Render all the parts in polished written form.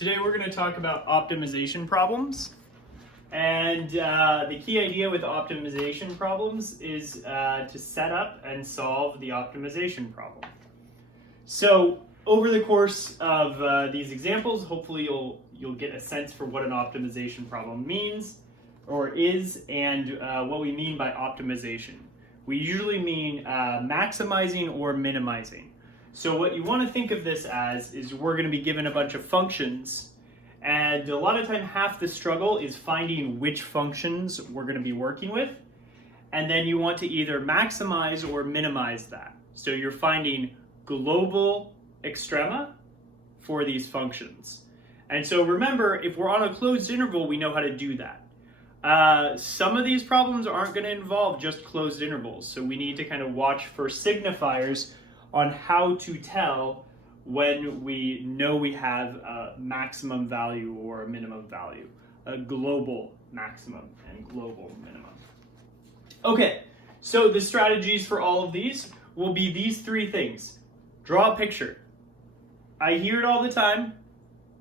Today we're going to talk about optimization problems. And the key idea with optimization problems is to set up and solve the optimization problem. So over the course of these examples, hopefully you'll get a sense for what an optimization problem means or is, and what we mean by optimization. We usually mean maximizing or minimizing. So what you want to think of this as is we're going to be given a bunch of functions, and a lot of time half the struggle is finding which functions we're going to be working with, and then you want to either maximize or minimize that. So you're finding global extrema for these functions. And so remember, if we're on a closed interval, we know how to do that. Some of these problems aren't going to involve just closed intervals, so we need to kind of watch for signifiers on how to tell when we know we have a maximum value or a minimum value, a global maximum and global minimum. Okay, so the strategies for all of these will be these three things. Draw a picture. I hear it all the time.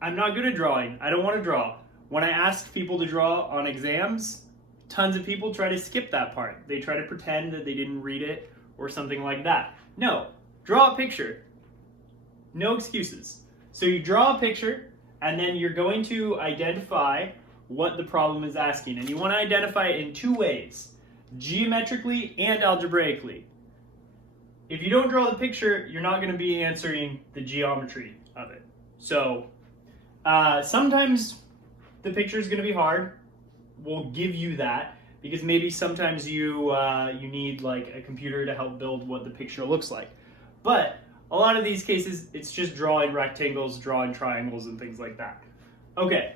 I'm not good at drawing. I don't want to draw. When I ask people to draw on exams, tons of people try to skip that part. They try to pretend that they didn't read it or something like that. No. Draw a picture. No excuses. So you draw a picture, and then you're going to identify what the problem is asking. And you want to identify it in two ways, geometrically and algebraically. If you don't draw the picture, you're not going to be answering the geometry of it. So sometimes the picture is going to be hard. We'll give you that, because maybe sometimes you need like a computer to help build what the picture looks like. But a lot of these cases, it's just drawing rectangles, drawing triangles, and things like that. Okay.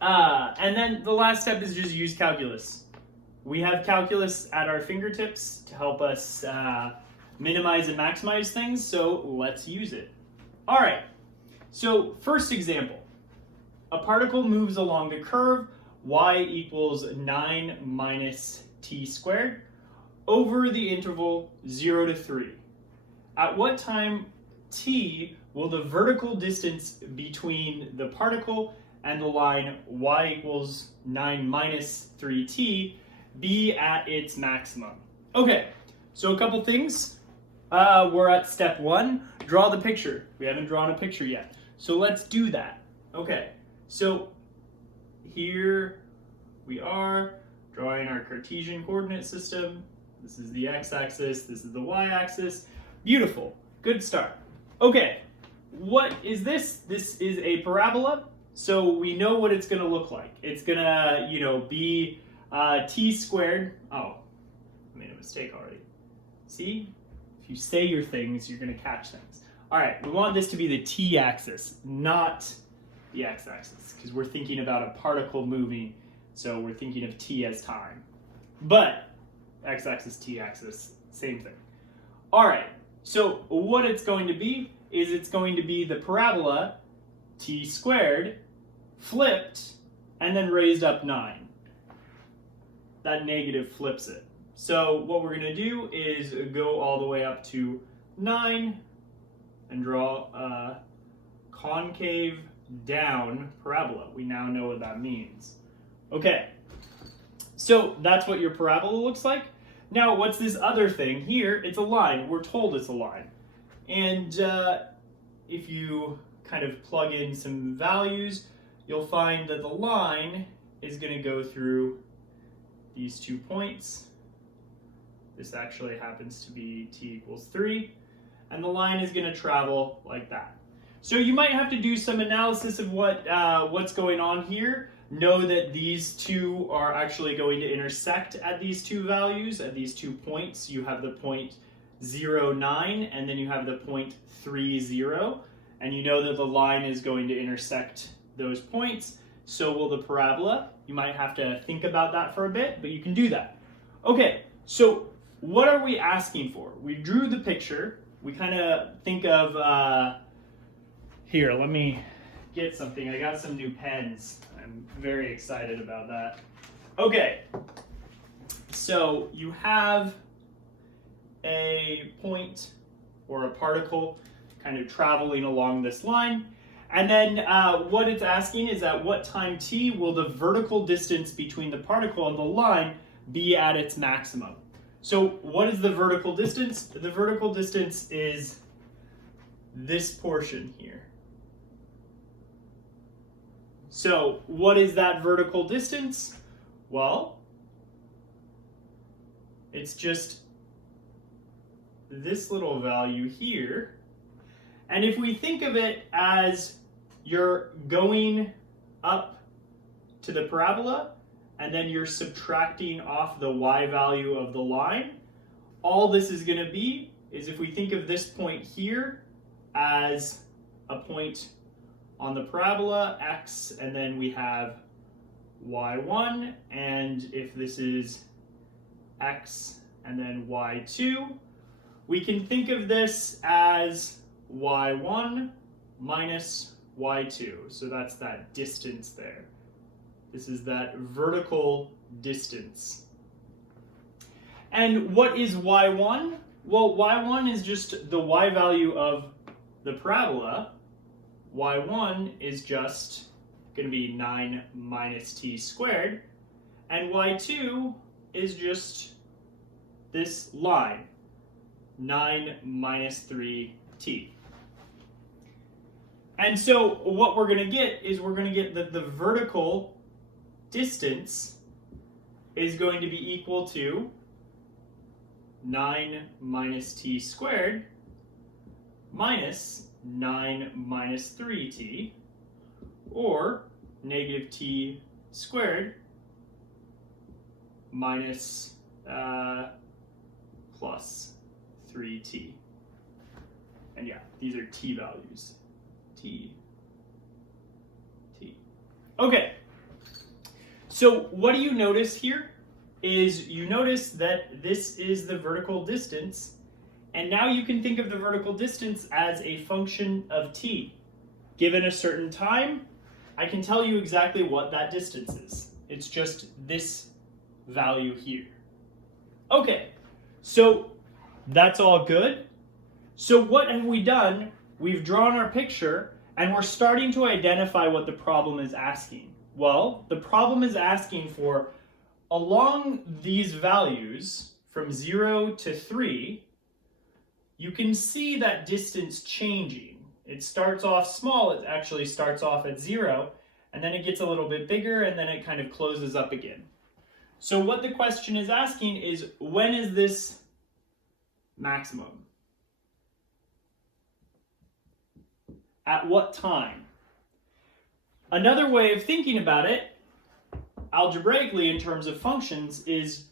And then the last step is just use calculus. We have calculus at our fingertips to help us minimize and maximize things, so let's use it. All right. So first example. A particle moves along the curve y equals 9 minus t squared over the interval 0 to 3. At what time t will the vertical distance between the particle and the line y equals 9 minus 3t be at its maximum? Okay, so a couple things. We're at step 1, draw the picture. We haven't drawn a picture yet, so let's do that. Okay, so here we are drawing our Cartesian coordinate system. This is the x-axis, this is the y-axis. Beautiful. Good start. Okay, what is this? This is a parabola, so we know what it's going to look like. It's going to, be t squared. Oh, I made a mistake already. See? If you say your things, you're going to catch things. All right, we want this to be the t-axis, not the x-axis, because we're thinking about a particle moving, so we're thinking of t as time. But x-axis, t-axis, same thing. All right. So what it's going to be is it's going to be the parabola t squared flipped and then raised up 9. That negative flips it. So what we're going to do is go all the way up to 9 and draw a concave down parabola. We now know what that means. Okay, so that's what your parabola looks like. Now, what's this other thing here? It's a line. We're told it's a line. And if you kind of plug in some values, you'll find that the line is going to go through these 2 points. This actually happens to be t equals 3. And the line is going to travel like that. So you might have to do some analysis of what's going on here. Know that these two are actually going to intersect at these two values, at these 2 points. You have the point 0, 9, and then you have the point 3, 0. And you know that the line is going to intersect those points. So will the parabola. You might have to think about that for a bit, but you can do that. Okay, so what are we asking for? We drew the picture. We kind of think of, here, let me get something. I got some new pens. I'm very excited about that. Okay, so you have a point or a particle kind of traveling along this line, And then what it's asking is at what time t will the vertical distance between the particle and the line be at its maximum? So what is the vertical distance? The vertical distance is this portion here. So what is that vertical distance? Well, it's just this little value here. And if we think of it as you're going up to the parabola and then you're subtracting off the y value of the line, all this is going to be is if we think of this point here as a point on the parabola, x, and then we have y1, and if this is x and then y2, we can think of this as y1 minus y2. So that's that distance there. This is that vertical distance. And what is y1? Well, y1 is just the y value of the parabola. Y1 is just going to be 9 minus t squared. And y2 is just this line, 9 minus 3t. And so what we're going to get is we're going to get that the vertical distance is going to be equal to 9 minus t squared minus 9 minus 3t, or negative t squared minus plus 3t. And yeah, these are t values. T. Okay. So what do you notice here is you notice that this is the vertical distance, and now you can think of the vertical distance as a function of t. Given a certain time, I can tell you exactly what that distance is. It's just this value here. Okay, so that's all good. So what have we done? We've drawn our picture, and we're starting to identify what the problem is asking. Well, the problem is asking for, along these values, from 0 to 3, you can see that distance changing. It starts off small, it actually starts off at 0, and then it gets a little bit bigger, and then it kind of closes up again. So what the question is asking is, when is this maximum? At what time? Another way of thinking about it, algebraically in terms of functions, is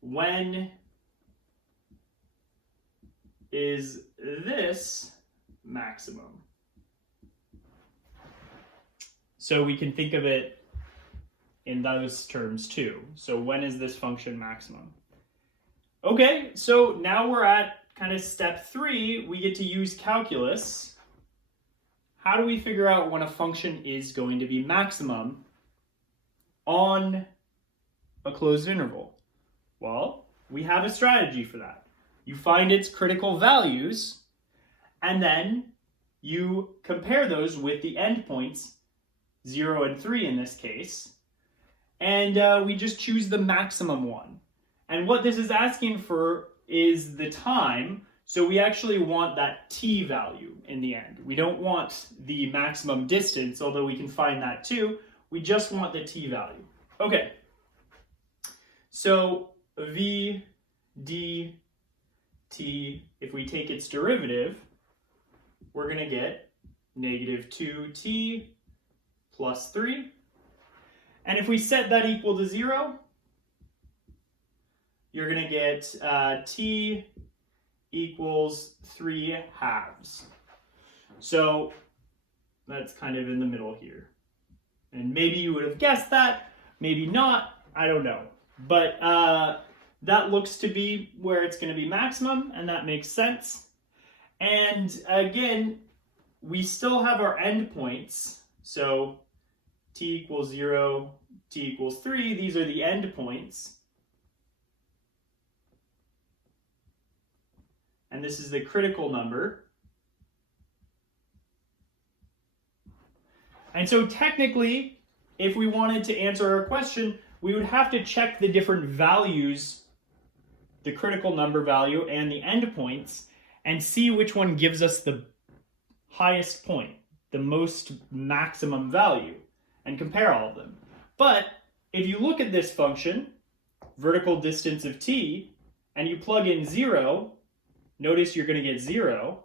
when is this maximum? So we can think of it in those terms too. So when is this function maximum? Okay, so now we're at kind of step 3. We get to use calculus. How do we figure out when a function is going to be maximum on a closed interval? Well, we have a strategy for that. You find its critical values, and then you compare those with the endpoints, 0 and 3 in this case, and we just choose the maximum one. And what this is asking for is the time, so we actually want that t value in the end. We don't want the maximum distance, although we can find that too. We just want the t value. Okay, so v d t, if we take its derivative, we're going to get negative 2t plus 3. And if we set that equal to 0, you're going to get t equals 3/2. So that's kind of in the middle here. And maybe you would have guessed that, maybe not, I don't know. But that looks to be where it's going to be maximum, and that makes sense. And again, we still have our endpoints. So t equals 0, t equals 3, these are the endpoints. And this is the critical number. And so technically, if we wanted to answer our question, we would have to check the different values, the critical number value and the endpoints, and see which one gives us the highest point, the most maximum value, and compare all of them. But if you look at this function, vertical distance of t, and you plug in 0, notice you're going to get 0.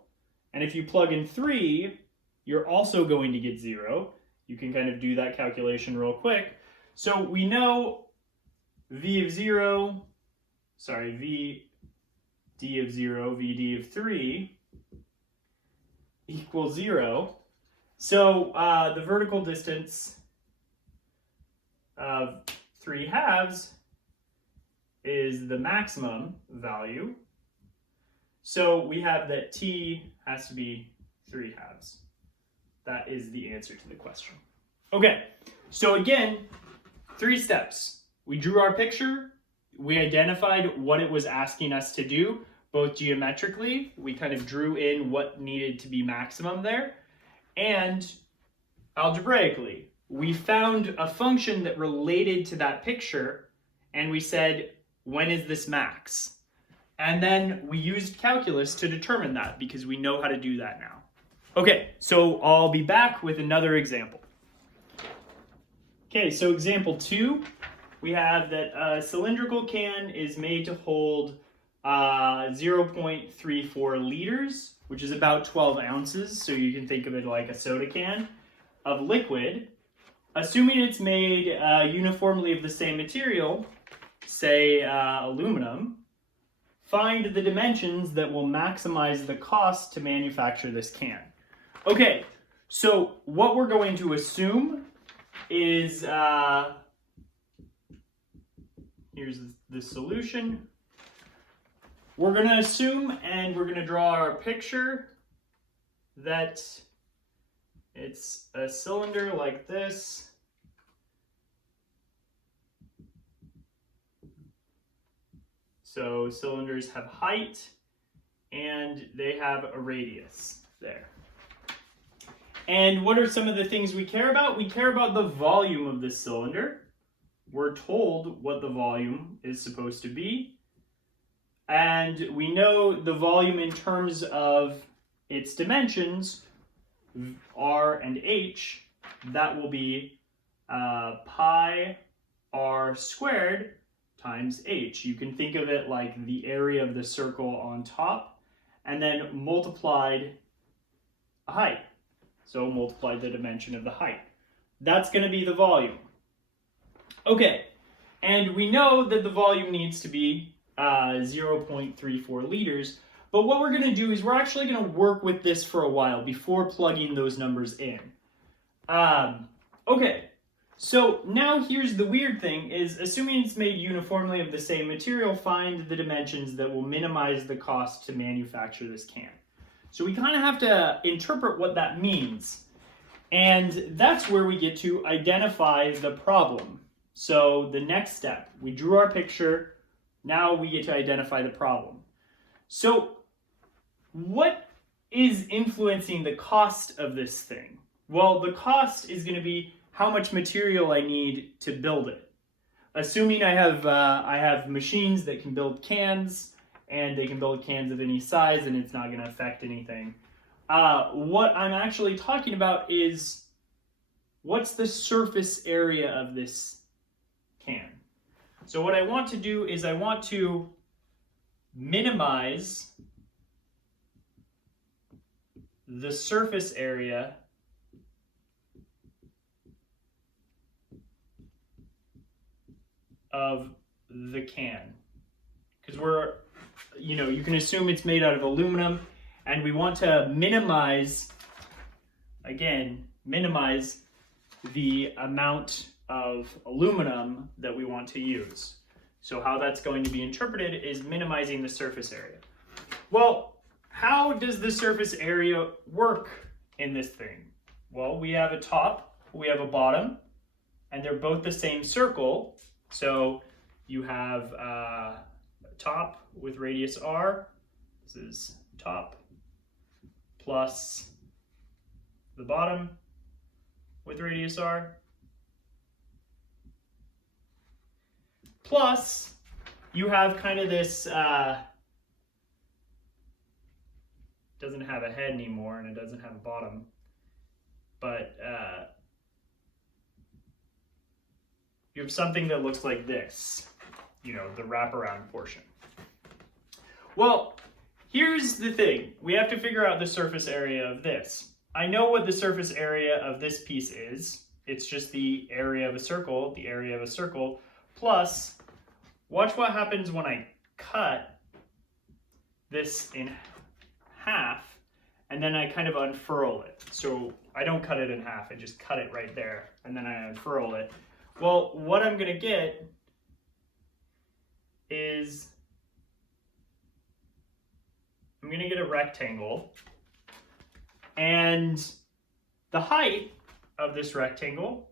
And if you plug in 3, you're also going to get 0. You can kind of do that calculation real quick. So we know v of 0, sorry, vd of 0, vd of 3 equals 0. So the vertical distance of 3/2 is the maximum value. So we have that t has to be 3/2. That is the answer to the question. Okay, so again, 3 steps. We drew our picture, we identified what it was asking us to do, both geometrically, we kind of drew in what needed to be maximum there, and algebraically, we found a function that related to that picture, and we said, when is this max? And then we used calculus to determine that because we know how to do that now. Okay, so I'll be back with another example. Okay, so example 2, we have that a cylindrical can is made to hold 0.34 liters, which is about 12 ounces, so you can think of it like a soda can, of liquid. Assuming it's made uniformly of the same material, say aluminum, find the dimensions that will maximize the cost to manufacture this can. Okay, so what we're going to assume is, here's the solution. We're going to assume, and we're going to draw our picture, that it's a cylinder like this. So cylinders have height, and they have a radius there. And what are some of the things we care about? We care about the volume of this cylinder. We're told what the volume is supposed to be. And we know the volume in terms of its dimensions, r and h, that will be pi r squared times h. You can think of it like the area of the circle on top, and then multiplied a height. So multiply the dimension of the height. That's going to be the volume. Okay, and we know that the volume needs to be 0.34 liters, but what we're going to do is we're actually going to work with this for a while before plugging those numbers in. Okay, so now here's the weird thing, is assuming it's made uniformly of the same material, find the dimensions that will minimize the cost to manufacture this can. So we kind of have to interpret what that means. And that's where we get to identify the problem. So the next step, we drew our picture, now we get to identify the problem. So what is influencing the cost of this thing? Well, the cost is going to be how much material I need to build it. Assuming I have machines that can build cans, and they can build cans of any size, and it's not going to affect anything. What I'm actually talking about is, what's the surface area of this can? So what I want to do is I want to minimize the surface area of the can. Because you can assume it's made out of aluminum, and we want to minimize the amount of aluminum that we want to use. So how that's going to be interpreted is minimizing the surface area. Well, how does the surface area work in this thing? Well, we have a top, we have a bottom, and they're both the same circle. So you have top with radius r, this is top, plus the bottom, with radius r, plus you have kind of this, doesn't have a head anymore and it doesn't have a bottom, but you have something that looks like this, you know, the wraparound portion. Well, here's the thing. We have to figure out the surface area of this. I know what the surface area of this piece is. It's just the area of a circle, plus, watch what happens when I cut this in half, and then I kind of unfurl it. So I don't cut it in half, I just cut it right there, and then I unfurl it. Well, what I'm gonna get is, I'm gonna get a rectangle, and the height of this rectangle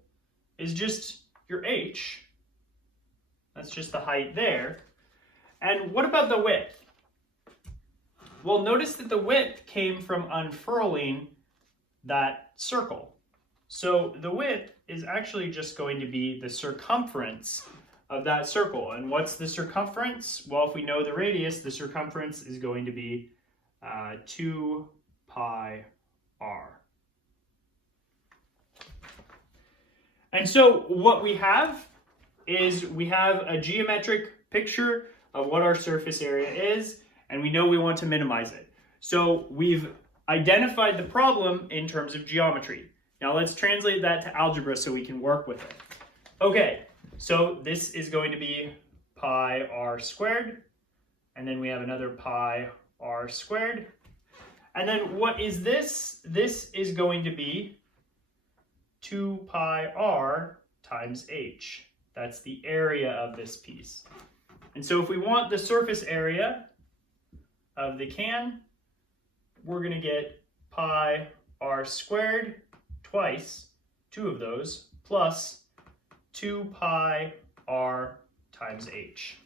is just your h. That's just the height there. And what about the width? Well, notice that the width came from unfurling that circle. So the width is actually just going to be the circumference of that circle. And what's the circumference? Well, if we know the radius, the circumference is going to be 2 pi r. And so what we have is we have a geometric picture of what our surface area is, and we know we want to minimize it. So we've identified the problem in terms of geometry. Now let's translate that to algebra so we can work with it. Okay, so this is going to be pi r squared, and then we have another pi r squared. And then what is this? This is going to be 2 pi r times h. That's the area of this piece. And so if we want the surface area of the can, we're going to get pi r squared twice, 2 of those, plus 2 pi r times h.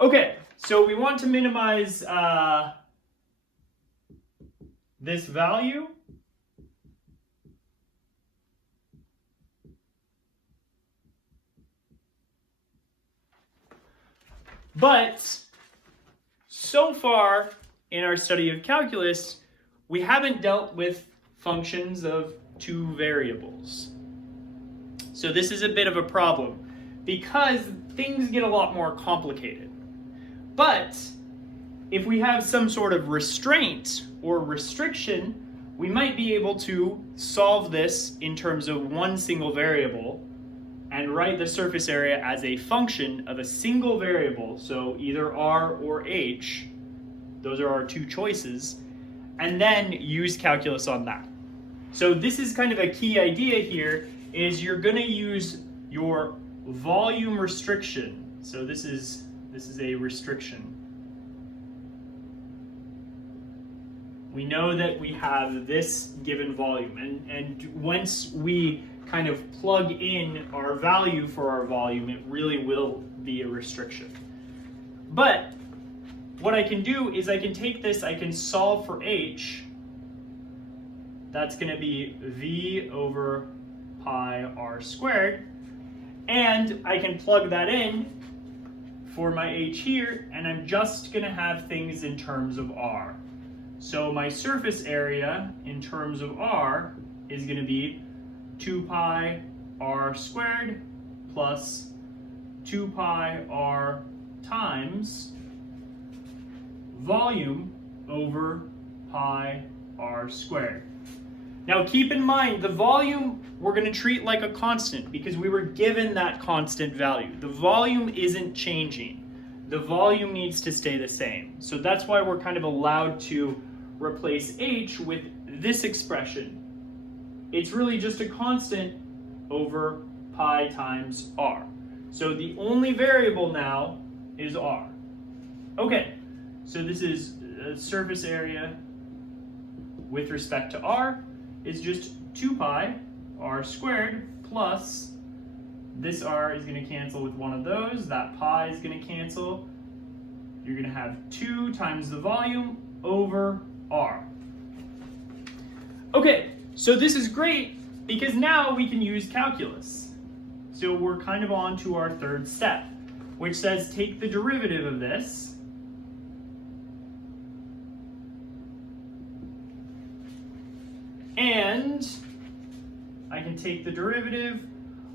Okay, so we want to minimize this value. But so far in our study of calculus, we haven't dealt with functions of 2 variables. So this is a bit of a problem because things get a lot more complicated. But if we have some sort of restraint or restriction, we might be able to solve this in terms of one single variable and write the surface area as a function of a single variable, so either r or h, those are our 2 choices, and then use calculus on that. So this is kind of a key idea here, is you're going to use your volume restriction. So this is a restriction. We know that we have this given volume, and once we kind of plug in our value for our volume, it really will be a restriction. But what I can do is I can take this, I can solve for h. That's going to be v over pi r squared, and I can plug that in for my h here, and I'm just going to have things in terms of r. So my surface area in terms of r is going to be 2 pi r squared plus 2 pi r times volume over pi r squared. Now keep in mind, the volume we're going to treat like a constant because we were given that constant value. The volume isn't changing. The volume needs to stay the same. So that's why we're kind of allowed to replace h with this expression. It's really just a constant over pi times r. So the only variable now is r. Okay, so this is surface area with respect to r is just 2 pi r squared plus this r is going to cancel with one of those. That pi is going to cancel. You're going to have 2 times the volume over r. Okay, so this is great because now we can use calculus. So we're kind of on to our third step, which says take the derivative of this and I can take the derivative.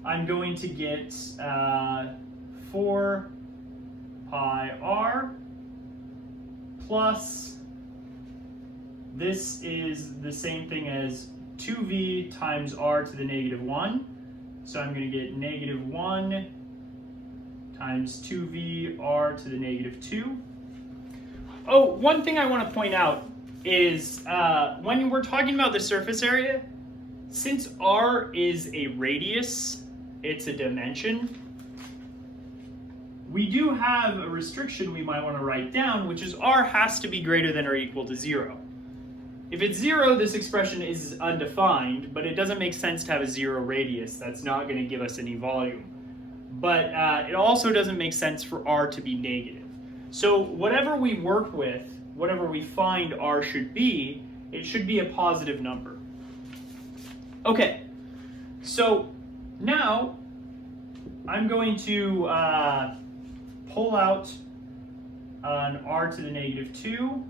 I'm going to get 4 pi r plus, this is the same thing as 2v times r to the negative 1. So I'm going to get negative 1 times 2v r to the negative 2. Oh, one thing I want to point out is when we're talking about the surface area, since r is a radius, it's a dimension, we do have a restriction we might want to write down, which is r has to be greater than or equal to 0. If it's 0, this expression is undefined, but it doesn't make sense to have a 0 radius. That's not going to give us any volume. But it also doesn't make sense for r to be negative. So whatever we work with, whatever we find r should be, it should be a positive number. Okay, so now I'm going to pull out an r to the negative 2,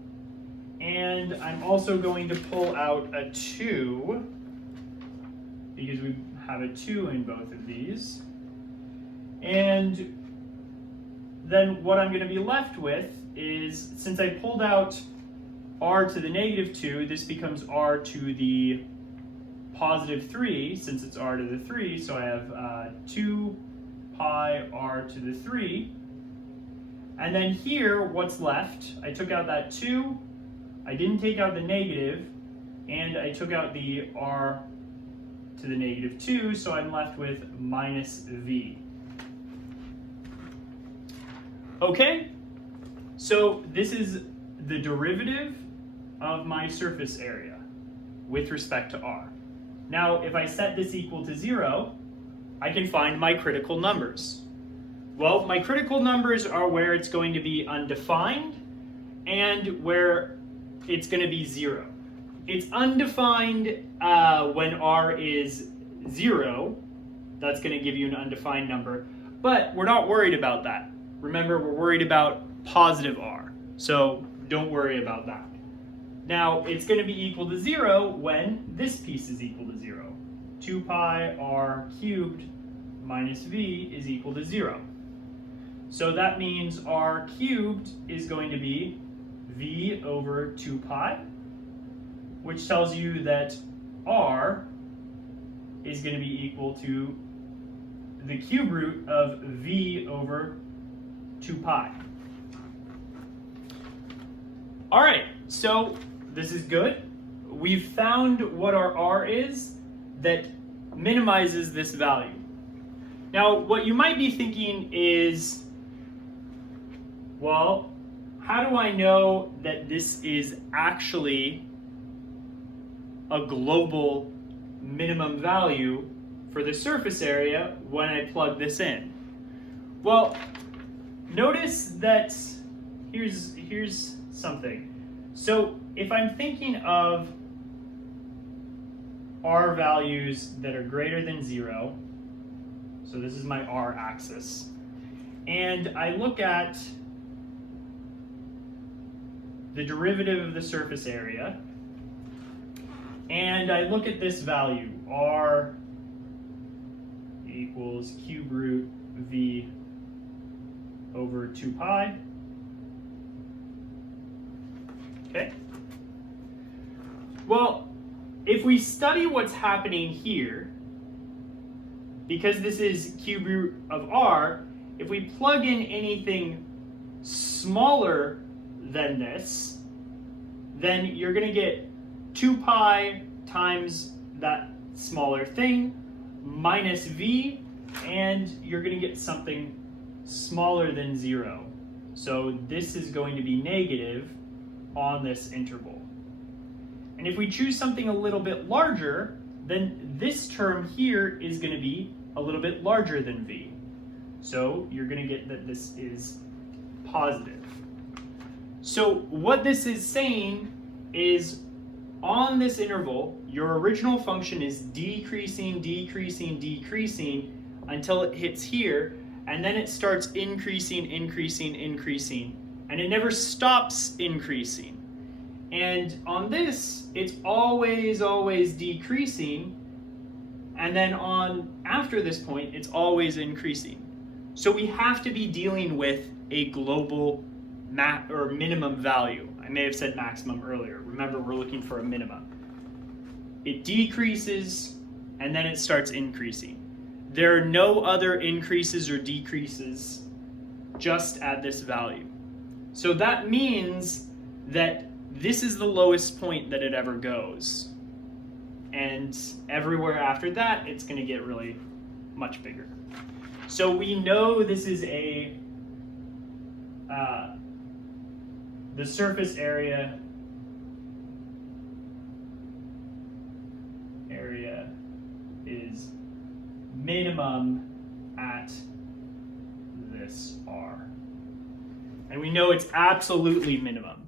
and I'm also going to pull out a 2, because we have a 2 in both of these. And then what I'm going to be left with is, since I pulled out r to the negative 2, this becomes r to the positive 3, since it's r to the 3, so I have 2 pi r to the 3. And then here, what's left? I took out that 2, I didn't take out the negative, and I took out the r to the negative 2, so I'm left with minus v. Okay, so this is the derivative of my surface area with respect to r. Now, if I set this equal to 0, I can find my critical numbers. Well, my critical numbers are where it's going to be undefined and where it's going to be 0. It's undefined when r is 0. That's going to give you an undefined number. But we're not worried about that. Remember, we're worried about positive r. So don't worry about that. Now, it's going to be equal to 0 when this piece is equal to 0. 2 pi r cubed minus v is equal to 0. So that means r cubed is going to be v over 2 pi, which tells you that r is going to be equal to the cube root of v over 2 pi. All right, so this is good. We've found what our r is that minimizes this value. Now, what you might be thinking is, well, how do I know that this is actually a global minimum value for the surface area when I plug this in? Well, notice that here's something. So if I'm thinking of r values that are greater than 0, so this is my r axis, and I look at the derivative of the surface area, and I look at this value, r equals cube root v over 2 pi. Okay. Well, if we study what's happening here, because this is cube root of r, if we plug in anything smaller than this, then you're going to get 2 pi times that smaller thing minus v, and you're going to get something smaller than 0. So this is going to be negative on this interval. And if we choose something a little bit larger, then this term here is going to be a little bit larger than v. So you're going to get that this is positive. So what this is saying is on this interval, your original function is decreasing, decreasing, decreasing until it hits here, and then it starts increasing, increasing, increasing, and it never stops increasing. And on this, it's always, always decreasing, and then after this point, it's always increasing. So we have to be dealing with a global minimum value. I may have said maximum earlier. Remember, we're looking for a minimum. It decreases, and then it starts increasing. There are no other increases or decreases just at this value. So that means that this is the lowest point that it ever goes. And everywhere after that, it's going to get really much bigger. So we know this is the surface area is minimum at this R. And we know it's absolutely minimum.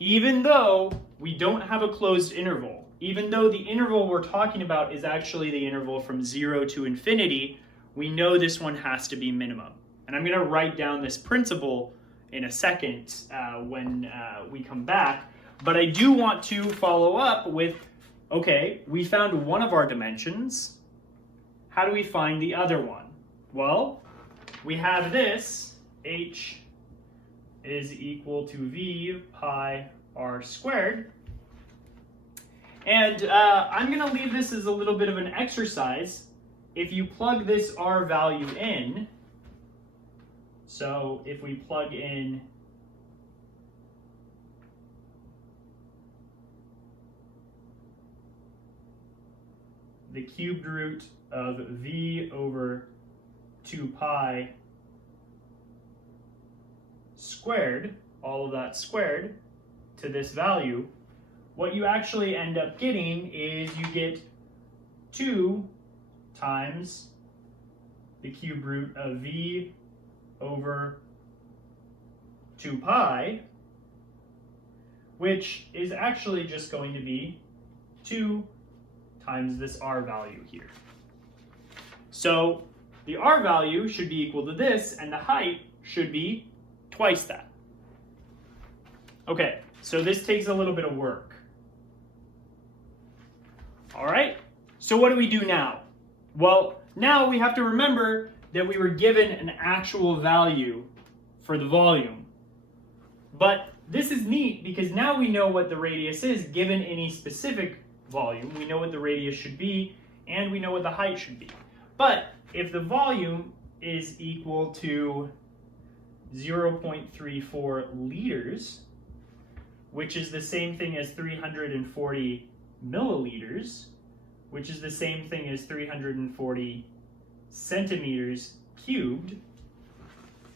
Even though we don't have a closed interval, even though the interval we're talking about is actually the interval from 0 to infinity, we know this one has to be minimum. And I'm going to write down this principle in a second when we come back. But I do want to follow up with, okay, we found one of our dimensions. How do we find the other one? Well, we have this, h is equal to v pi r squared. And I'm going to leave this as a little bit of an exercise. If you plug this r value in, so if we plug in the cubed root of v over 2 pi squared, all of that squared, to this value, what you actually end up getting is you get 2 times the cube root of v over 2 pi, which is actually just going to be 2 times this r value here. So the r value should be equal to this, and the height should be twice that. Okay, so this takes a little bit of work. All right, so what do we do now? Well, now we have to remember that we were given an actual value for the volume. But this is neat because now we know what the radius is given any specific volume. We know what the radius should be, and we know what the height should be. But if the volume is equal to 0.34 liters, which is the same thing as 340 milliliters, which is the same thing as 340 centimeters cubed.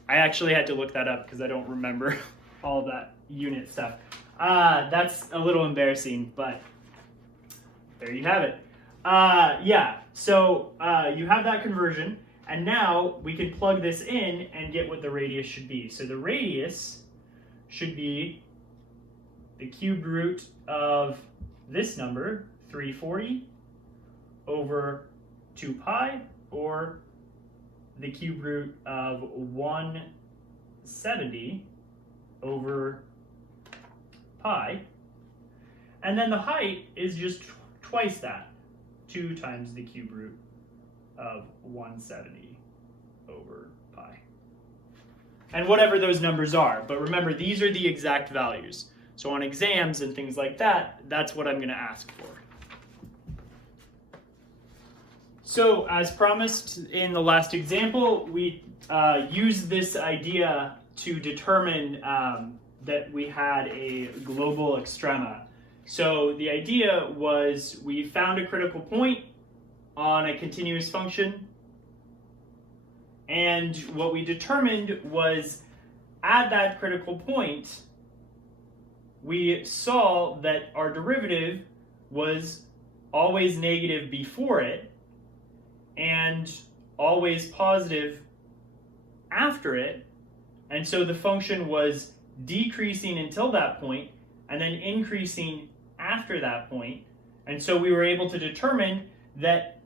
I actually had to look that up because I don't remember all of that unit stuff. That's a little embarrassing, but there you have it. Yeah, so you have that conversion, and now we can plug this in and get what the radius should be. So the radius should be the cubed root of this number, 340, over 2 pi, or the cube root of 170 over pi. And then the height is just twice that, 2 times the cube root of 170 over pi. And whatever those numbers are. But remember, these are the exact values. So on exams and things like that, that's what I'm going to ask for. So as promised in the last example, we used this idea to determine that we had a global extrema. So the idea was we found a critical point on a continuous function, and what we determined was at that critical point, we saw that our derivative was always negative before it and always positive after it, and so the function was decreasing until that point and then increasing after that point. And so we were able to determine that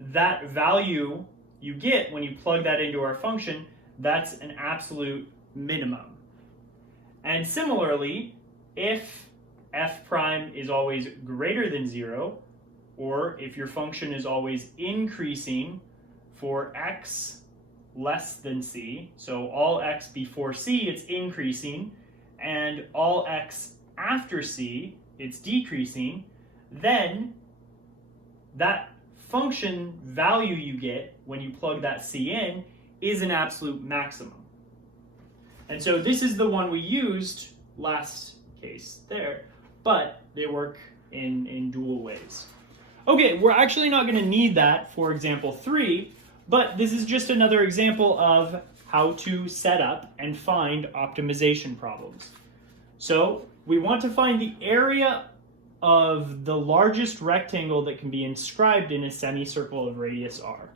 that value you get when you plug that into our function, that's an absolute minimum. And similarly, if f prime is always greater than 0, or if your function is always increasing for x less than c, so all x before c, it's increasing, and all x after c, it's decreasing, then that function value you get when you plug that c in is an absolute maximum. And so this is the one we used last case there, but they work in dual ways. Okay, we're actually not going to need that for example 3, but this is just another example of how to set up and find optimization problems. So we want to find the area of the largest rectangle that can be inscribed in a semicircle of radius r.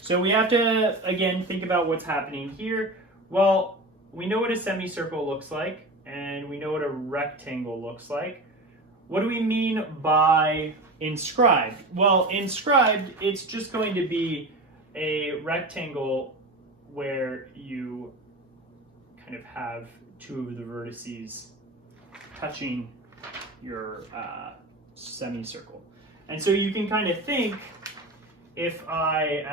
So we have to, again, think about what's happening here. Well, we know what a semicircle looks like, and we know what a rectangle looks like. What do we mean by inscribed? Well, inscribed, it's just going to be a rectangle where you kind of have two of the vertices touching your semicircle. And so you can kind of think, if I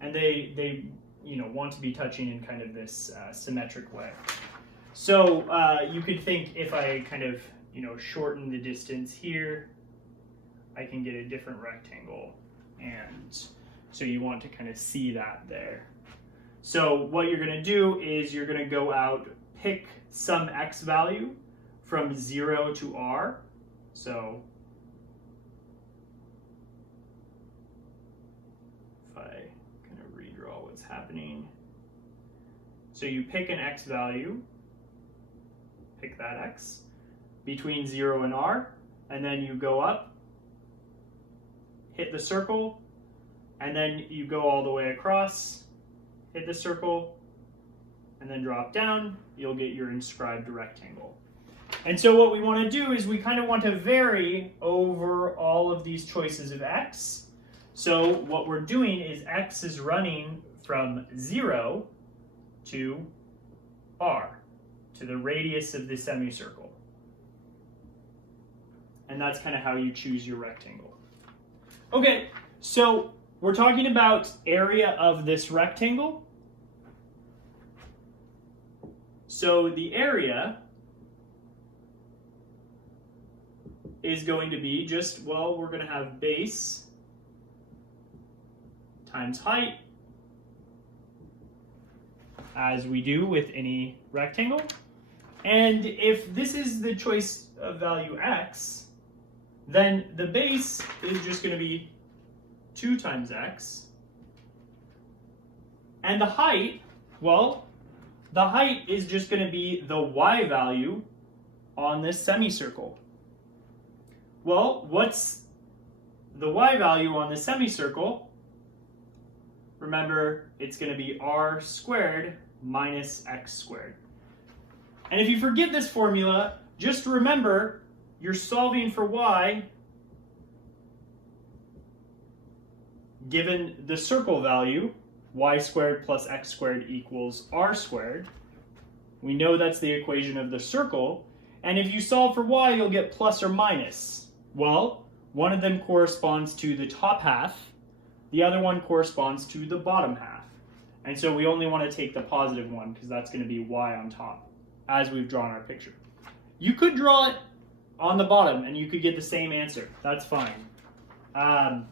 and they want to be touching in kind of this symmetric way. So you could think, if I kind of shorten the distance here, I can get a different rectangle, and so you want to kind of see that there. So what you're going to do is you're going to go out, pick some x value from 0 to r. So if I kind of redraw what's happening. So you pick an x value, pick that x, between 0 and r, and then you go up, hit the circle, and then you go all the way across, hit the circle, and then drop down, you'll get your inscribed rectangle. And so what we want to do is we kind of want to vary over all of these choices of x. So what we're doing is x is running from 0 to r, to the radius of the semicircle. And that's kind of how you choose your rectangle. Okay, so we're talking about area of this rectangle. So the area is going to be just, well, we're going to have base times height, as we do with any rectangle. And if this is the choice of value x, then the base is just going to be 2 times x. And the height, well, the height is just going to be the y value on this semicircle. Well, what's the y value on the semicircle? Remember, it's going to be r squared minus x squared. And if you forget this formula, just remember you're solving for y given the circle value, y squared plus x squared equals r squared. We know that's the equation of the circle. And if you solve for y, you'll get plus or minus. Well, one of them corresponds to the top half. The other one corresponds to the bottom half. And so we only want to take the positive one because that's going to be y on top, as we've drawn our picture. You could draw it on the bottom and you could get the same answer. That's fine.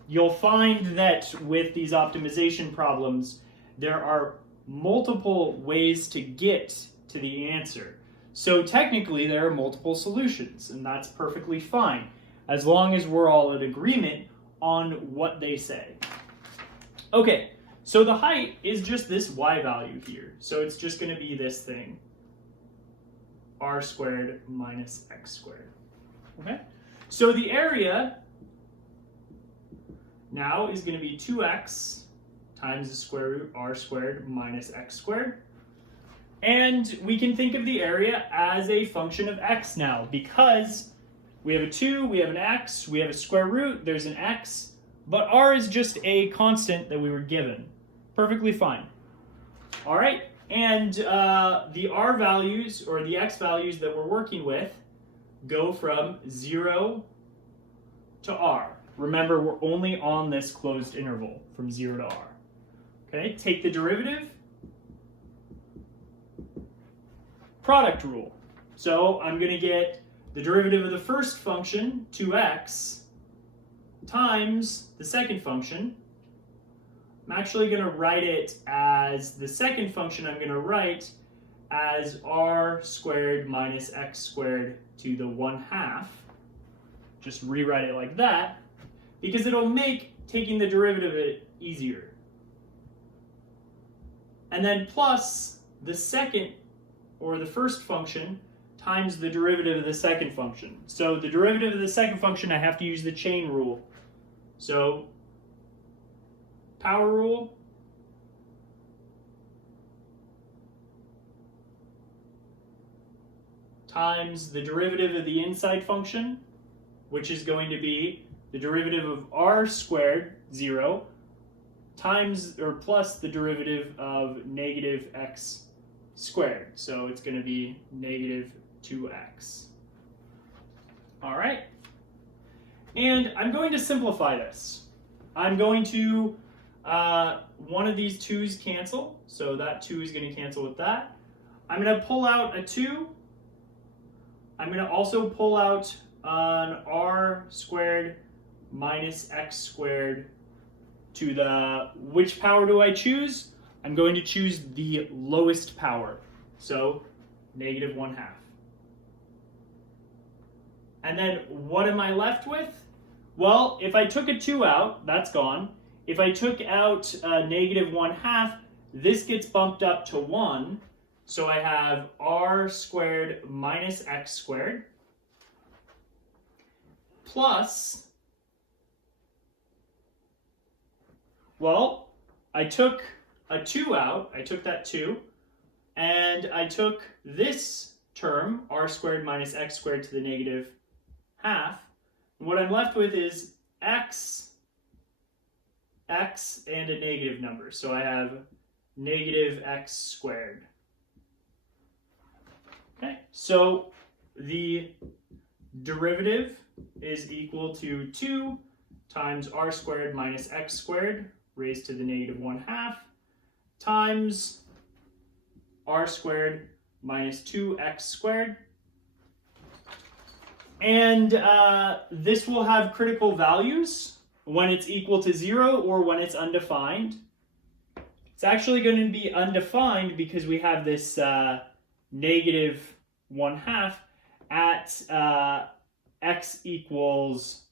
You'll find that with these optimization problems, there are multiple ways to get to the answer. So technically there are multiple solutions, and that's perfectly fine, as long as we're all in agreement on what they say. Okay, so the height is just this y value here. So it's just going to be this thing, r squared minus x squared. Okay, so the area now is going to be 2x times the square root r squared minus x squared. And we can think of the area as a function of x now, because we have a 2, we have an x, we have a square root, there's an x, but r is just a constant that we were given. Perfectly fine. All right, and the r values, or the x values that we're working with, go from 0 to r. Remember, we're only on this closed interval from 0 to r. Okay, take the derivative. Product rule. So I'm going to get the derivative of the first function, 2x, times the second function. I'm actually going to write it as the second function I'm going to write as r squared minus x squared to the 1/2. Just rewrite it like that, because it'll make taking the derivative of it easier. And then plus the second, or the first function, times the derivative of the second function. So the derivative of the second function, I have to use the chain rule. So power rule times the derivative of the inside function, which is going to be the derivative of r squared, 0, times or plus the derivative of negative x squared. So it's going to be negative 2x. All right. And I'm going to simplify this. I'm going to, one of these 2's cancel. So that 2 is going to cancel with that. I'm going to pull out a 2. I'm going to also pull out an r squared minus x squared to the, which power do I choose? I'm going to choose the lowest power, so negative 1/2. And then what am I left with? Well, if I took a 2 out, that's gone. If I took out negative 1/2, this gets bumped up to 1. So I have r squared minus x squared plus, well, I took a 2 out, I took that 2, and I took this term, r squared minus x squared to the negative 1/2. And what I'm left with is x, and a negative number. So I have negative x squared. Okay, so the derivative is equal to 2 times r squared minus x squared raised to the negative 1/2 times r squared minus 2x squared. And this will have critical values when it's equal to 0 or when it's undefined. It's actually going to be undefined because we have this negative 1/2 at x equals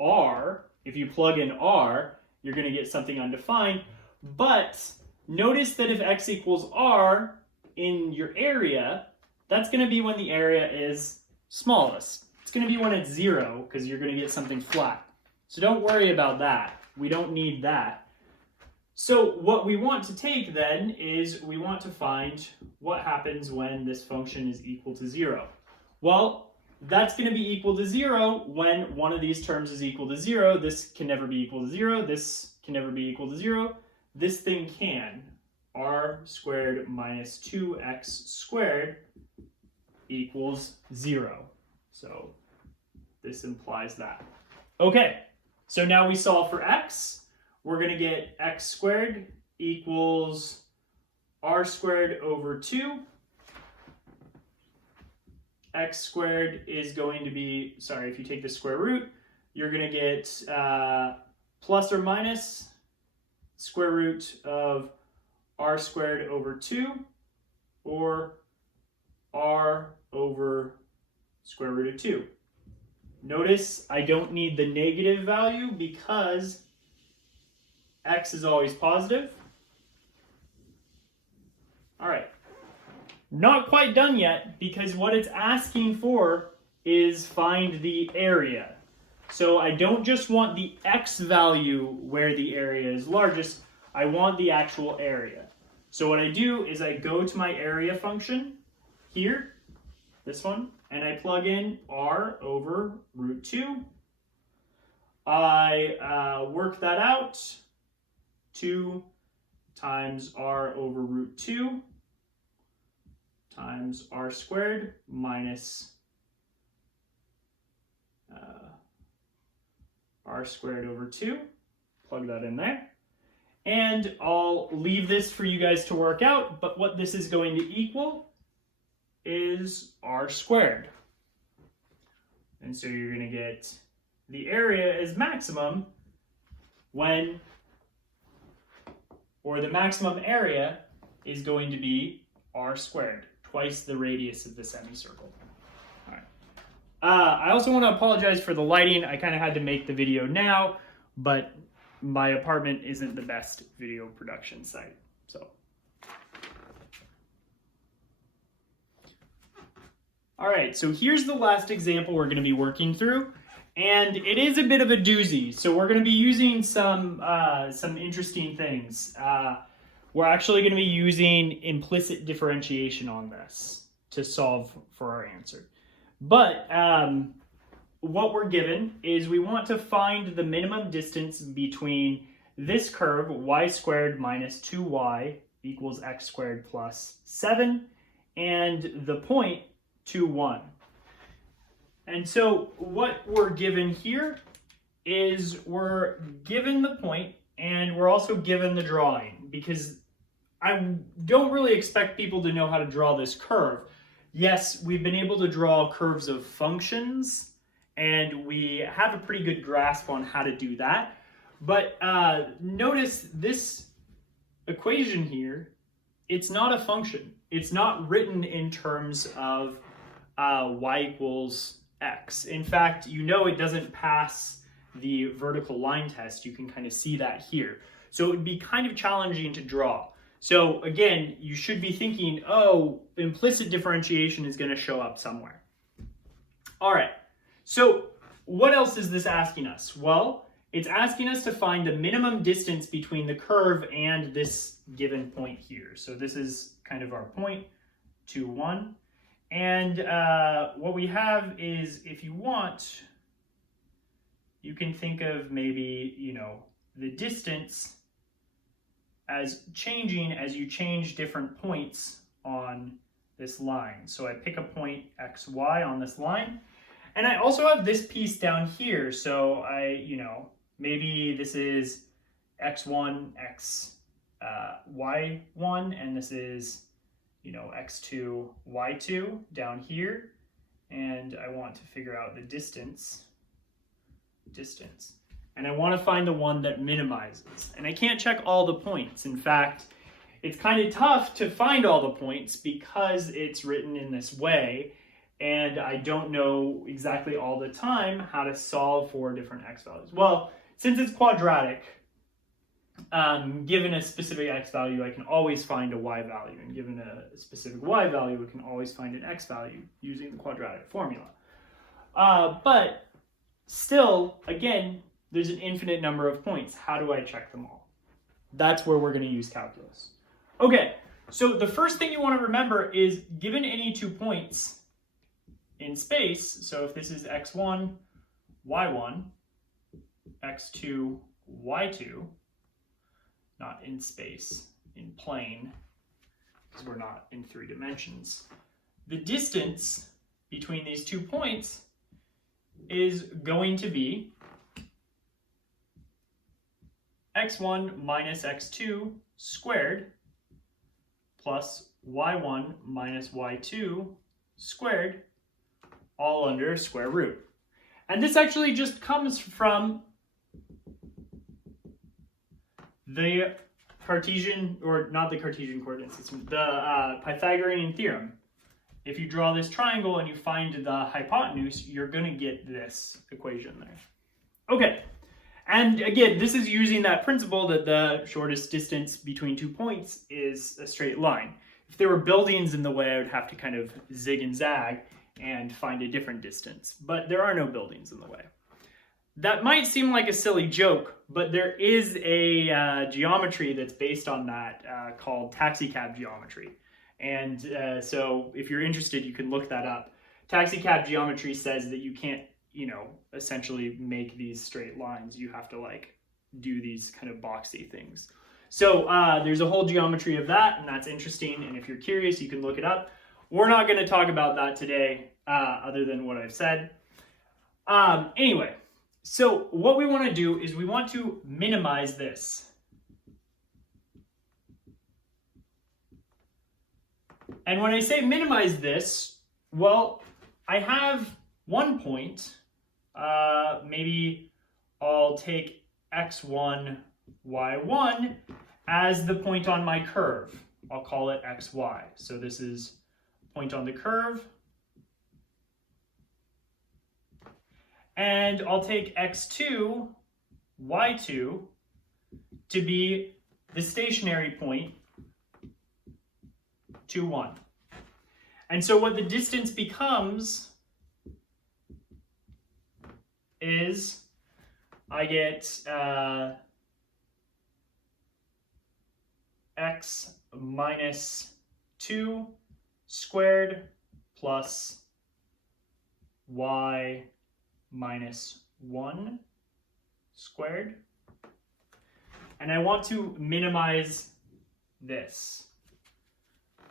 r. If you plug in r, you're going to get something undefined. But notice that if x equals r in your area, that's going to be when the area is smallest. It's going to be when it's 0, because you're going to get something flat. So don't worry about that. We don't need that. So what we want to take then is we want to find what happens when this function is equal to 0. Well, that's going to be equal to 0 when one of these terms is equal to 0. This can never be equal to 0. This can never be equal to 0. This thing can. R squared minus 2x squared equals 0. So this implies that. Okay, so now we solve for x. We're going to get x squared equals r squared over 2. X squared is going to be, sorry, if you take the square root, you're going to get plus or minus square root of r squared over 2, or r over square root of 2. Notice I don't need the negative value because x is always positive. All right. Not quite done yet, because what it's asking for is find the area. So I don't just want the x value where the area is largest, I want the actual area. So what I do is I go to my area function here, this one, and I plug in r over root 2. I work that out. 2 times r over root 2 times r squared minus r squared over 2. Plug that in there. And I'll leave this for you guys to work out, but what this is going to equal is r squared. And so you're going to get the area is maximum when, or the maximum area is going to be r squared, twice the radius of the semicircle. All right. I also want to apologize for the lighting. I kind of had to make the video now, but my apartment isn't the best video production site, so. All right, so here's the last example we're going to be working through, and it is a bit of a doozy. So we're going to be using some interesting things. We're actually going to be using implicit differentiation on this to solve for our answer. But what we're given is we want to find the minimum distance between this curve, y squared minus 2y equals x squared plus 7, and the point 2, 1. And so what we're given here is we're given the point and we're also given the drawing, because I don't really expect people to know how to draw this curve. Yes, we've been able to draw curves of functions, and we have a pretty good grasp on how to do that. But notice this equation here, it's not a function. It's not written in terms of y equals x. In fact, you know it doesn't pass the vertical line test. You can kind of see that here. So it would be kind of challenging to draw. So again, you should be thinking, oh, implicit differentiation is going to show up somewhere. All right. So what else is this asking us? Well, it's asking us to find the minimum distance between the curve and this given point here. So this is kind of our point, 2, 1. And what we have is, if you want, you can think of maybe, you know, the distance as changing as you change different points on this line. So I pick a point x, y on this line. And I also have this piece down here. So maybe this is x1, y1, and this is, x2, y2 down here. And I want to figure out the distance. And I want to find the one that minimizes. And I can't check all the points. In fact, it's kind of tough to find all the points because it's written in this way. And I don't know exactly all the time how to solve for different x values. Well, since it's quadratic, given a specific x value, I can always find a y value. And given a specific y value, we can always find an x value using the quadratic formula. But still, again, there's an infinite number of points. How do I check them all? That's where we're going to use calculus. Okay, so the first thing you want to remember is, given any 2 points in space, so if this is x1, y1, x2, y2, not in space, in plane, because we're not in 3 dimensions, the distance between these 2 points is going to be x1 minus x2 squared plus y1 minus y2 squared, all under square root. And this actually just comes from the Cartesian, or not the Cartesian coordinate system, the Pythagorean theorem. If you draw this triangle and you find the hypotenuse, you're going to get this equation there. Okay, and again, this is using that principle that the shortest distance between 2 points is a straight line. If there were buildings in the way, I would have to kind of zig and zag and find a different distance, but there are no buildings in the way. that might seem like a silly joke, but there is a geometry that's based on that called taxicab geometry. And so if you're interested, you can look that up. Taxicab geometry says that you can't, essentially make these straight lines. You have to like do these kind of boxy things. So there's a whole geometry of that, and that's interesting. And if you're curious, you can look it up. We're not going to talk about that today, other than what I've said. Anyway, so what we want to do is we want to minimize this. And when I say minimize this, well, I have one point. Maybe I'll take x1, y1 as the point on my curve. I'll call it xy. So this is a point on the curve. And I'll take x2, y2 to be the stationary point, 2, 1. And so what the distance becomes is I get x minus 2 squared plus y minus 1 squared. And I want to minimize this.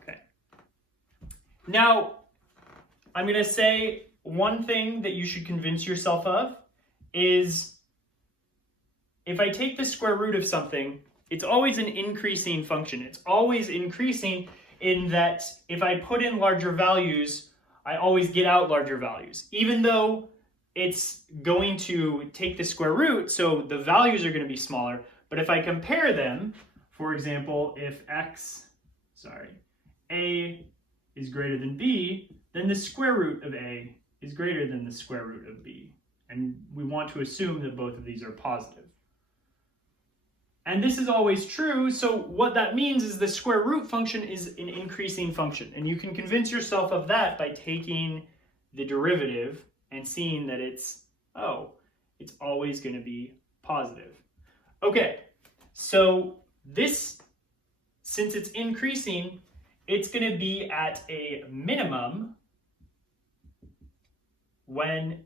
Okay. Now, I'm going to say one thing that you should convince yourself of is if I take the square root of something, it's always an increasing function. It's always increasing in that if I put in larger values, I always get out larger values, even though it's going to take the square root, so the values are going to be smaller. But if I compare them, for example, if a is greater than b, then the square root of a is greater than the square root of b. And we want to assume that both of these are positive. And this is always true, so what that means is the square root function is an increasing function. And you can convince yourself of that by taking the derivative and seeing that it's always going to be positive. Okay, so this, since it's increasing, it's going to be at a minimum when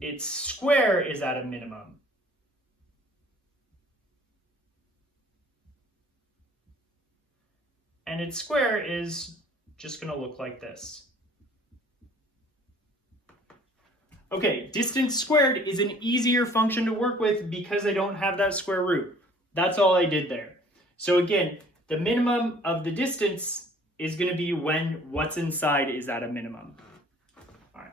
its square is at a minimum. And its square is just going to look like this. Okay, distance squared is an easier function to work with because I don't have that square root. That's all I did there. So again, the minimum of the distance is going to be when what's inside is at a minimum. All right.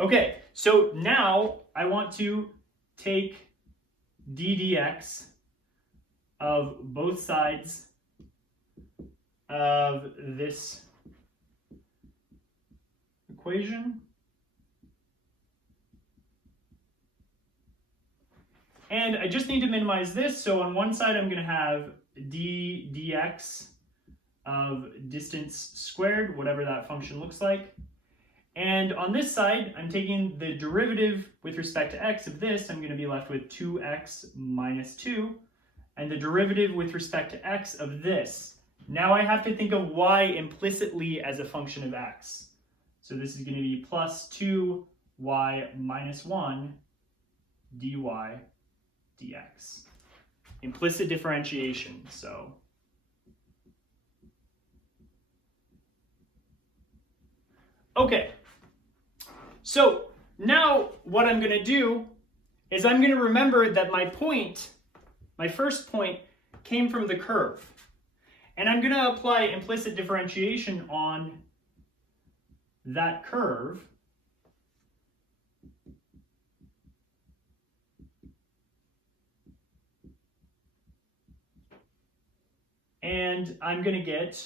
Okay, so now I want to take d dx of both sides of this equation. And I just need to minimize this. So on one side, I'm going to have d dx of distance squared, whatever that function looks like. And on this side, I'm taking the derivative with respect to x of this. I'm going to be left with 2x minus 2. And the derivative with respect to x of this. Now I have to think of y implicitly as a function of x. So this is going to be plus 2y minus 1 dy dx. Implicit differentiation, so. Okay, so now what I'm going to do is I'm going to remember that my first point came from the curve. And I'm going to apply implicit differentiation on that curve. And I'm going to get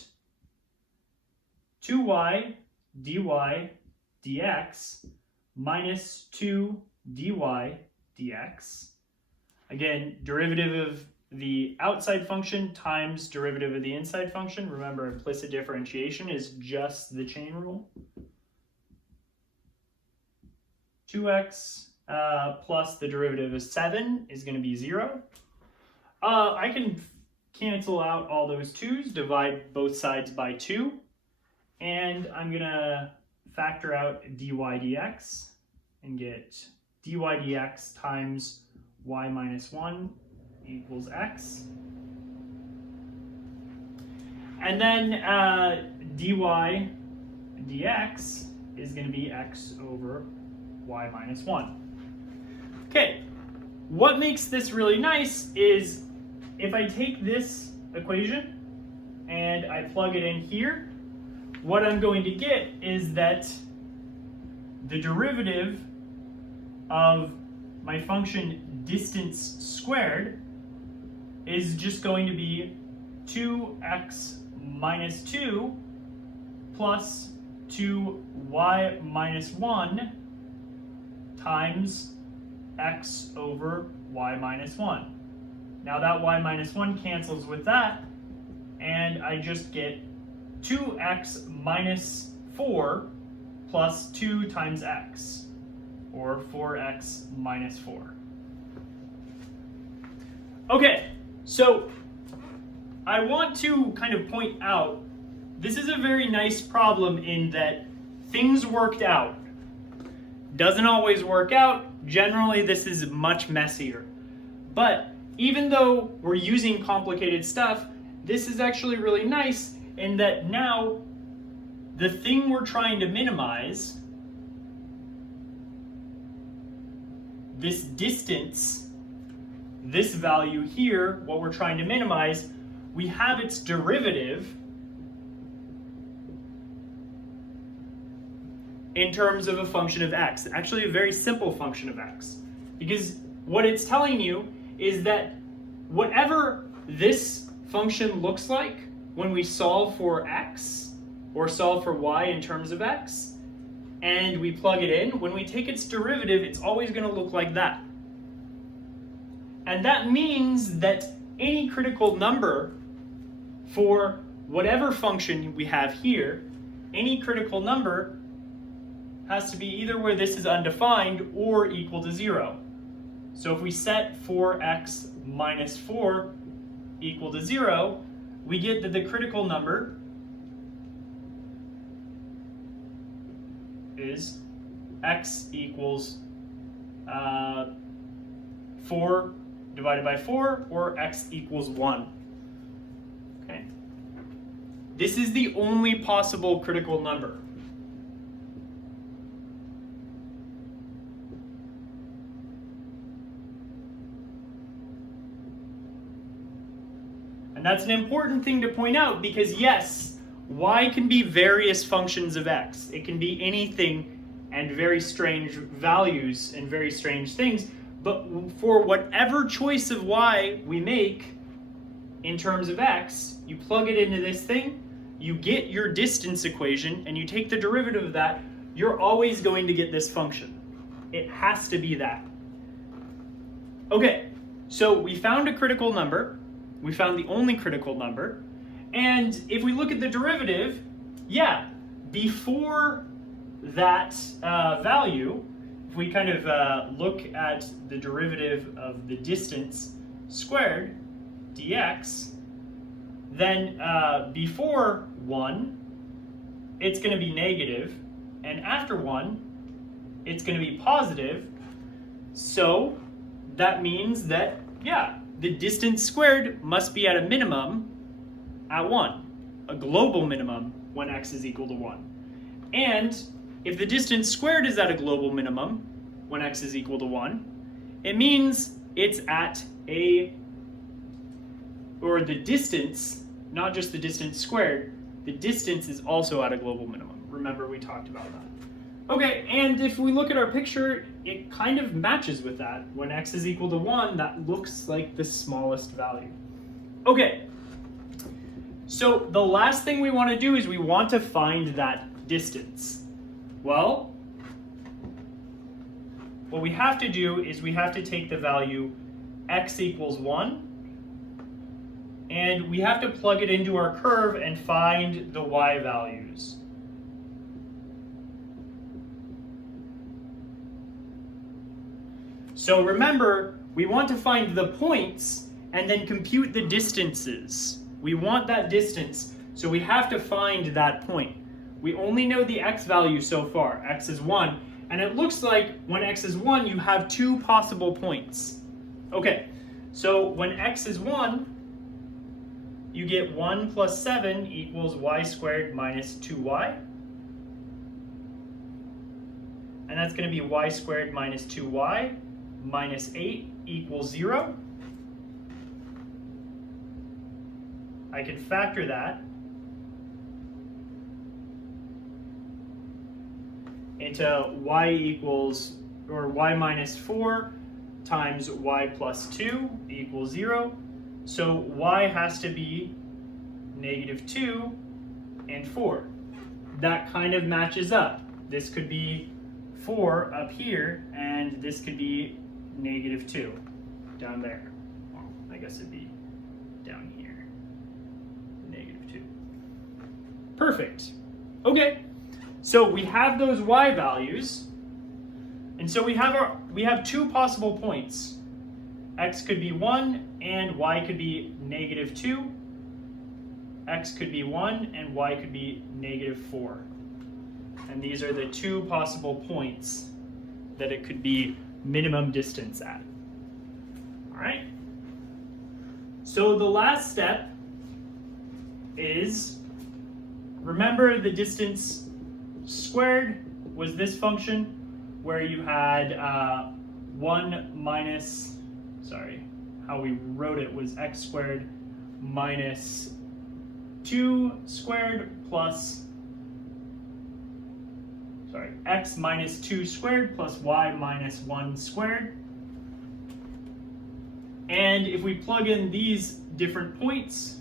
2y dy dx minus 2 dy dx. Again, derivative of the outside function times derivative of the inside function. Remember, implicit differentiation is just the chain rule. 2x plus the derivative of 7 is going to be 0. I can cancel out all those 2's, divide both sides by 2, and I'm going to factor out dy dx and get dy dx times y minus 1 equals x. And then dy dx is going to be x over y minus 1. Okay, what makes this really nice is if I take this equation and I plug it in here, what I'm going to get is that the derivative of my function distance squared is just going to be 2x minus 2 plus 2y minus 1 times x over y minus 1. Now that y minus 1 cancels with that, and I just get 2x minus 4 plus 2 times x, or 4x minus 4. Okay, so I want to kind of point out, this is a very nice problem in that things worked out. Doesn't always work out. Generally, this is much messier. But even though we're using complicated stuff, this is actually really nice in that now the thing we're trying to minimize, this distance, this value here, what we're trying to minimize, we have its derivative in terms of a function of x, actually a very simple function of x. Because what it's telling you is that whatever this function looks like when we solve for x, or solve for y in terms of x, and we plug it in, when we take its derivative, it's always going to look like that. And that means that any critical number for whatever function we have here, any critical number has to be either where this is undefined or equal to 0. So if we set 4x minus 4 equal to 0, we get that the critical number is x equals 4 divided by 4, or x equals 1. Okay. This is the only possible critical number. And that's an important thing to point out because yes, y can be various functions of x. It can be anything and very strange values and very strange things. But for whatever choice of y we make in terms of x, you plug it into this thing, you get your distance equation, and you take the derivative of that, you're always going to get this function. It has to be that. Okay, so we found a critical number. We found the only critical number. And if we look at the derivative, yeah, before that value, if we kind of look at the derivative of the distance squared, dx, then before 1, it's going to be negative, and after 1, it's going to be positive. So that means that, yeah, the distance squared must be at a minimum at 1, a global minimum when x is equal to 1. And if the distance squared is at a global minimum when x is equal to 1, it means it's at a, or the distance, not just the distance squared, the distance is also at a global minimum. Remember, we talked about that. Okay, and if we look at our picture, it kind of matches with that. When x is equal to 1, that looks like the smallest value. Okay, so the last thing we want to do is we want to find that distance. Well, what we have to do is we have to take the value x equals 1, and we have to plug it into our curve and find the y values. So remember, we want to find the points and then compute the distances. We want that distance, so we have to find that point. We only know the x value so far. X is 1, and it looks like when x is 1, you have 2 possible points. Okay, so when x is 1, you get 1 plus 7 equals y squared minus 2y. And that's going to be y squared minus 2y minus 8 equals 0. I can factor that into y equals, or y minus 4 times y plus 2 equals 0. So y has to be negative 2 and 4. That kind of matches up. This could be 4 up here, and this could be negative 2 down there. Well, I guess it'd be down here. Negative 2. Perfect. Okay, so we have those y values, and so we have 2 possible points. X could be 1 and y could be negative 2. X could be 1 and y could be negative 4. And these are the 2 possible points that it could be minimum distance at. All right. So the last step is, remember the distance squared was this function where you had 1 minus, how we wrote it was x squared minus 2 squared plus, x minus 2 squared plus y minus 1 squared. And if we plug in these different points,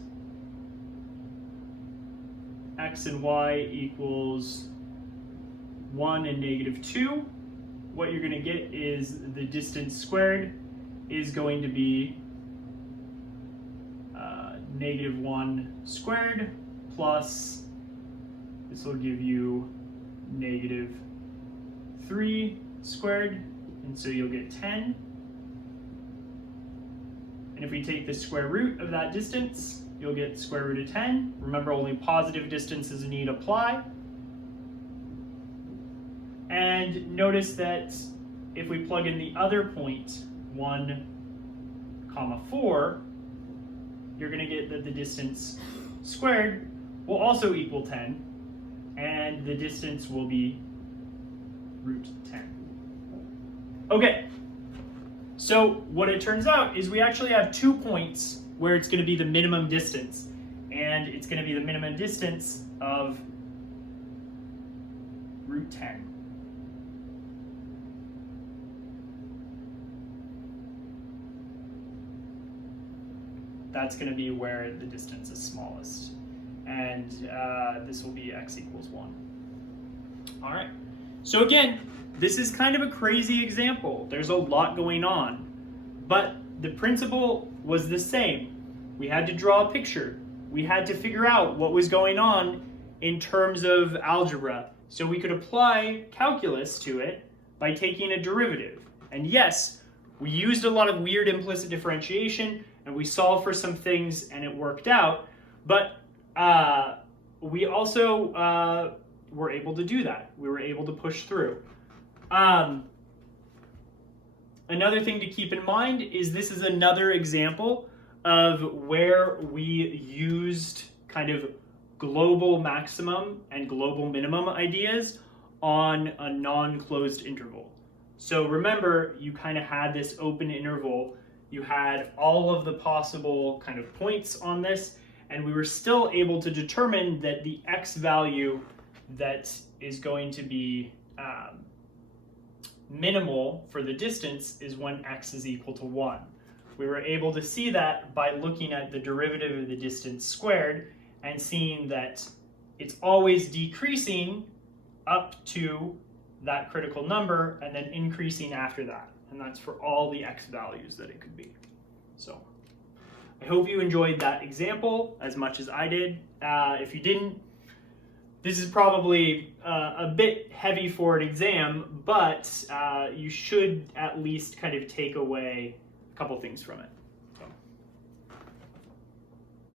x and y equals 1 and negative 2, what you're going to get is the distance squared is going to be negative 1 squared plus, this will give you negative 3 squared, and so you'll get 10. And if we take the square root of that distance, you'll get square root of 10. Remember, only positive distances need apply. And notice that if we plug in the other point, 1, 4, you're going to get that the distance squared will also equal 10, and the distance will be root 10. Okay, so what it turns out is we actually have 2 points where it's going to be the minimum distance, and it's going to be the minimum distance of root 10. That's going to be where the distance is smallest. And this will be x equals 1. All right. So again, this is kind of a crazy example. There's a lot going on. But the principle was the same. We had to draw a picture. We had to figure out what was going on in terms of algebra. So we could apply calculus to it by taking a derivative. And yes, we used a lot of weird implicit differentiation, and we solved for some things and it worked out, but we also were able to do that. We were able to push through. Another thing to keep in mind is this is another example of where we used kind of global maximum and global minimum ideas on a non-closed interval. So remember, you kind of had this open interval. You had all of the possible kind of points on this, and we were still able to determine that the x value that is going to be minimal for the distance is when x is equal to 1. We were able to see that by looking at the derivative of the distance squared and seeing that it's always decreasing up to that critical number and then increasing after that. And that's for all the x values that it could be. So I hope you enjoyed that example as much as I did. If you didn't, This is probably a bit heavy for an exam, but you should at least kind of take away a couple things from it.